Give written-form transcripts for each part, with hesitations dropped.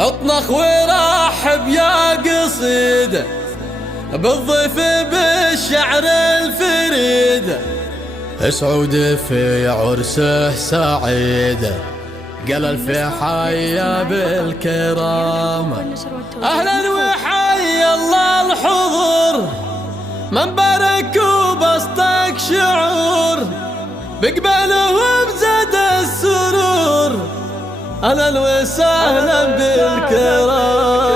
اطنخ ورحب يا قصيدة بالضيف بالشعر الفريد، سعود في عرسه سعيد، قال في حيا بالكرام. اهلا وحيا الله الحضور، من بارك وبسطك شعور، بقبلهم زاد السرور، اهلا وسهلا بالكرام.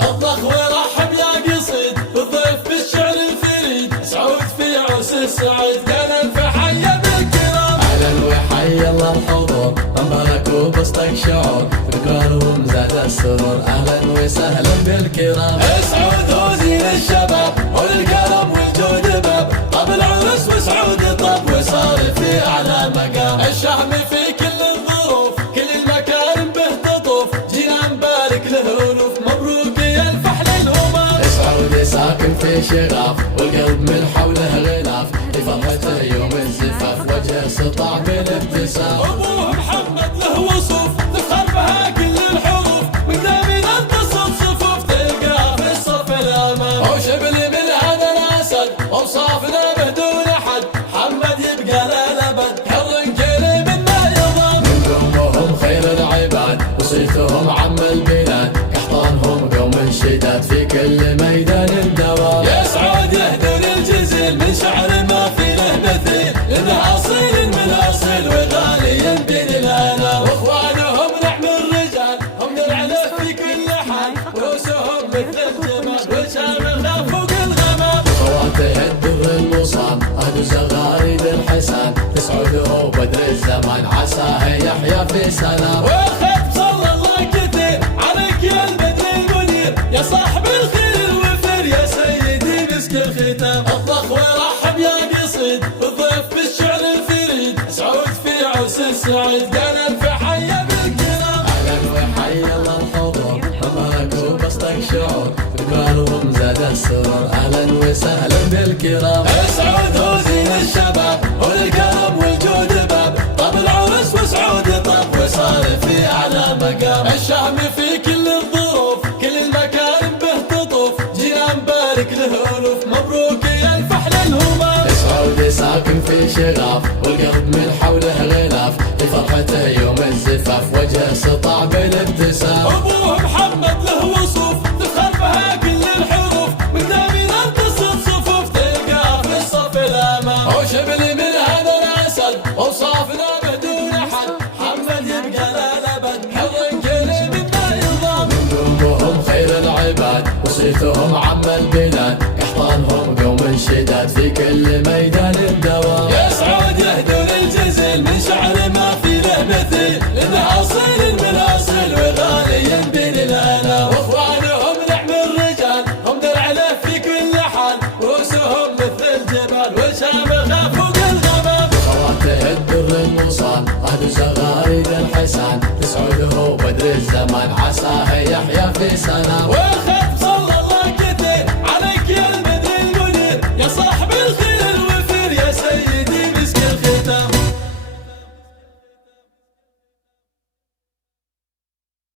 اطلق ورحب يا قصيد بالضيف بالشعر الفريد، سعود في عرس السعيد، قال في حيا بالكرام. اهلا وحيا الله الحضور، من بارك وبسطك شعور، بقبلهم زاد السرور، اهلا وسهلا بالكرام. سعود وزين الشباب والكرم والجود باب، طاب العرس وسعود طاب وصار في اعلى مقام. الشهم في كل الظروف كل المكارم به تطوف، جينا نبارك له الوف، مبروك يا الفحل الهمام. سعود ساكن في شغاف والقلب من حوله غلاف، لفرحته يوم الزفاف وجهه سطع بالابتسام. ابوه محمد له وصوف تفخر بها كل الحروف، مقدامنا انتصر صفوف تلقاه في الصف الامام. وشبل من هذا الاسد اوصافنا بدون حد، محمد يبقى للابد حر كريم ما يضام. من قومهم خير العباد وصيتهم عم البلاد، قحطانهم قوم الشداد في كل ميدان الدوام. يا سعود يهدون الجزيل من شعر ما في له مثيل، لانه اصيل من اصيل وغالي بين الانام. واخوانهم نعم الرجال هم نلعنه في كل حال، ورؤوسهم مثل الجمال وشامخه فوق الغمام. اخواته الدر الوصال اهل زغاريد الحسان، لسعوده بدر الزمان عساه يحيا في سلام. واخذ صلى الله كثير عليك يا البدر المنير، يا صاحب الخير الوفير يا سيدي مسك الختام. اطلق ورحب يا قصيد بالضيف بالشعر الفريد، سعود في عرس السعيد، قال في حيا بالكرام. اهلا وحيا الله الحضور، مبارك وبسطك شعور، بقبلهم زاد السرور، اهلا وسهلا بالكرام. سعود هو زين الشباب والكرم والجود باب، طاب العرس وسعود طاب وصار في اعلى مقام. الشهم في كل الظروف كل المكارم به تطوف، جينا نبارك له الوف، مبروك يا الفحل الهمام. سعود ساكن في شغاف والقلب من حوله غلاف، لفرحته يوم الزفاف وجهه سطع بالابتسام. ابوه محمد له وصوف تفخر بها كل الحروف، مقدامنا انتصر صفوف تلقاه في الصف الامام. وشبل من هذا الاسد اوصافنا بدون حد، محمد يبقى للابد حر كريم ما يضام. من قومهم خير العباد وصيتهم عم البلاد، قحطانهم قوم شداد في كل ميدان الدوام. يا سعود يهدون الجزيل من شعر ما في له مثيل، لانه اصيل من اصيل وغالي بين الانام. واخوانهم نعم الرجال هم درع له في كل حال، رؤوسهم مثل الجبال وشامخه فوق الغمام. اخواته الدر الوصال اهل زغاريد الحسان، لسعوده بدر الزمان عساه يحيا في سلام.